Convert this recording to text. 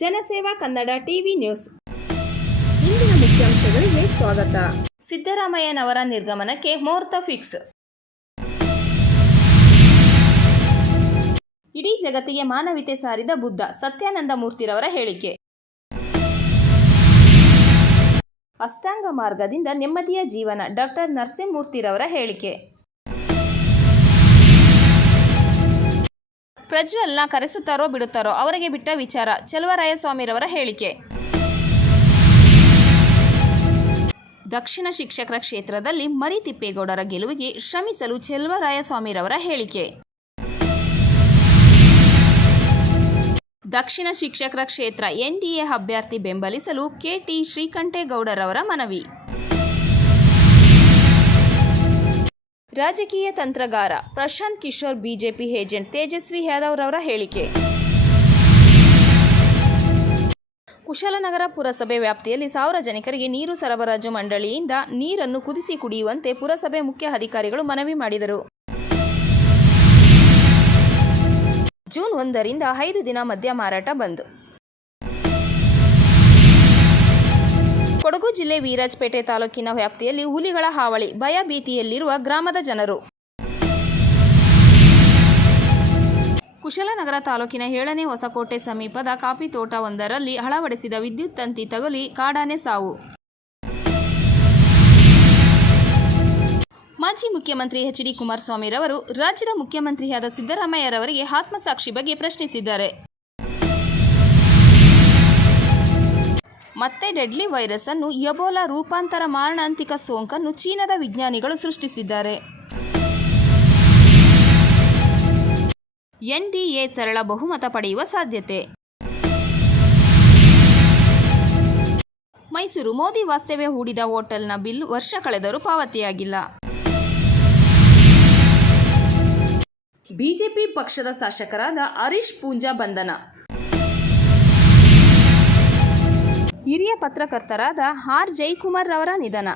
ಜನಸೇವಾ Kannada TV news. ಇಂದಿನ ಮುಖ್ಯಾಂಶಗಳಿಗೆ ಸ್ವಾಗತ. ಸಿದ್ದರಾಮಯ್ಯನವರ ನಿರ್ಗಮನಕ್ಕೆ ಮುಹೂರ್ತ ಫಿಕ್ಸ್. ಇಡೀ ಜಗತ್ತಿಗೆ ಮಾನವೀಯತೆ ಸಾರಿದ ಬುದ್ಧ ಸತ್ಯಾನಂದ ಮೂರ್ತಿರವರ ಹೇಳಿಕೆ. ಅಷ್ಟಾಂಗ ಮಾರ್ಗದಿಂದ ನೆಮ್ಮದಿಯ ಜೀವನ ಡಾಕ್ಟರ್ ನರಸಿಂಹಮೂರ್ತಿರವರ ಹೇಳಿಕೆ. ಪ್ರಜ್ವಲ್ನ ಕರೆಸುತ್ತಾರೋ ಬಿಡುತ್ತಾರೋ ಅವರಿಗೆ ಬಿಟ್ಟ ವಿಚಾರ ಚೆಲುವರಾಯಸ್ವಾಮಿರವರ ಹೇಳಿಕೆ. ದಕ್ಷಿಣ ಶಿಕ್ಷಕರ ಕ್ಷೇತ್ರದಲ್ಲಿ ಮರಿತಿಪ್ಪೇಗೌಡರ ಗೆಲುವಿಗೆ ಶ್ರಮಿಸಲು ಚೆಲುವರಾಯಸ್ವಾಮಿರವರ ಹೇಳಿಕೆ. ದಕ್ಷಿಣ ಶಿಕ್ಷಕರ ಕ್ಷೇತ್ರ ಎನ್ಡಿಎ ಅಭ್ಯರ್ಥಿ ಬೆಂಬಲಿಸಲು ಕೆಟಿ ಶ್ರೀಕಂಠೇಗೌಡರವರ ಮನವಿ. ರಾಜಕೀಯ ತಂತ್ರಗಾರ ಪ್ರಶಾಂತ್ ಕಿಶೋರ್ ಬಿಜೆಪಿ ಏಜೆಂಟ್ ತೇಜಸ್ವಿ ಯಾದವ್ರವರ ಹೇಳಿಕೆ. ಕುಶಾಲನಗರ ಪುರಸಭೆ ವ್ಯಾಪ್ತಿಯಲ್ಲಿ ಸಾರ್ವಜನಿಕರಿಗೆ ನೀರು ಸರಬರಾಜು ಮಂಡಳಿಯಿಂದ ನೀರನ್ನು ಕುದಿಸಿ ಕುಡಿಯುವಂತೆ ಪುರಸಭೆ ಮುಖ್ಯ ಅಧಿಕಾರಿಗಳು ಮನವಿ ಮಾಡಿದರು. ಜೂನ್ 1ರಿಂದ 5 ದಿನ ಮದ್ಯ ಮಾರಾಟ ಬಂದ್. ಕೊಡಗು ಜಿಲ್ಲೆ ವಿರಾಜಪೇಟೆ ತಾಲೂಕಿನ ವ್ಯಾಪ್ತಿಯಲ್ಲಿ ಹುಲಿಗಳ ಹಾವಳಿ, ಭಯ ಭೀತಿಯಲ್ಲಿರುವ ಗ್ರಾಮದ ಜನರು. ಕುಶಾಲನಗರ ತಾಲೂಕಿನ 7ನೇ ಹೊಸಕೋಟೆ ಸಮೀಪದ ಕಾಫಿ ತೋಟವೊಂದರಲ್ಲಿ ಅಳವಡಿಸಿದ ವಿದ್ಯುತ್ ತಂತಿ ತಗುಲಿ ಕಾಡಾನೆ ಸಾವು. ಮಾಜಿ ಮುಖ್ಯಮಂತ್ರಿ ಎಚ್.ಡಿ. ಕುಮಾರಸ್ವಾಮಿರವರು ರಾಜ್ಯದ ಮುಖ್ಯಮಂತ್ರಿಯಾದ ಸಿದ್ದರಾಮಯ್ಯರವರಿಗೆ ಆತ್ಮಸಾಕ್ಷಿ ಬಗ್ಗೆ ಪ್ರಶ್ನಿಸಿದ್ದಾರೆ. ಮತ್ತೆ ಡೆಡ್ಲಿ ವೈರಸ್ ಅನ್ನು ಎಬೋಲಾ ರೂಪಾಂತರ ಮಾರಣಾಂತಿಕ ಸೋಂಕನ್ನು ಚೀನಾದ ವಿಜ್ಞಾನಿಗಳು ಸೃಷ್ಟಿಸಿದ್ದಾರೆ. ಎನ್ಡಿಎ ಸರಳ ಬಹುಮತ ಪಡೆಯುವ ಸಾಧ್ಯತೆ. ಮೈಸೂರು ಮೋದಿ ವಾಸ್ತವ್ಯ ಹೂಡಿದ ಹೋಟೆಲ್ನ ಬಿಲ್ ವರ್ಷ ಕಳೆದರೂ ಪಾವತಿಯಾಗಿಲ್ಲ. ಬಿಜೆಪಿ ಪಕ್ಷದ ಶಾಸಕರಾದ ಹರೀಶ್ ಪೂಂಜಾ ಬಂಧನ. ಹಿರಿಯ ಪತ್ರಕರ್ತರಾದ ಆರ್ ಜಯಕುಮಾರ್ ರವರ ನಿಧನ.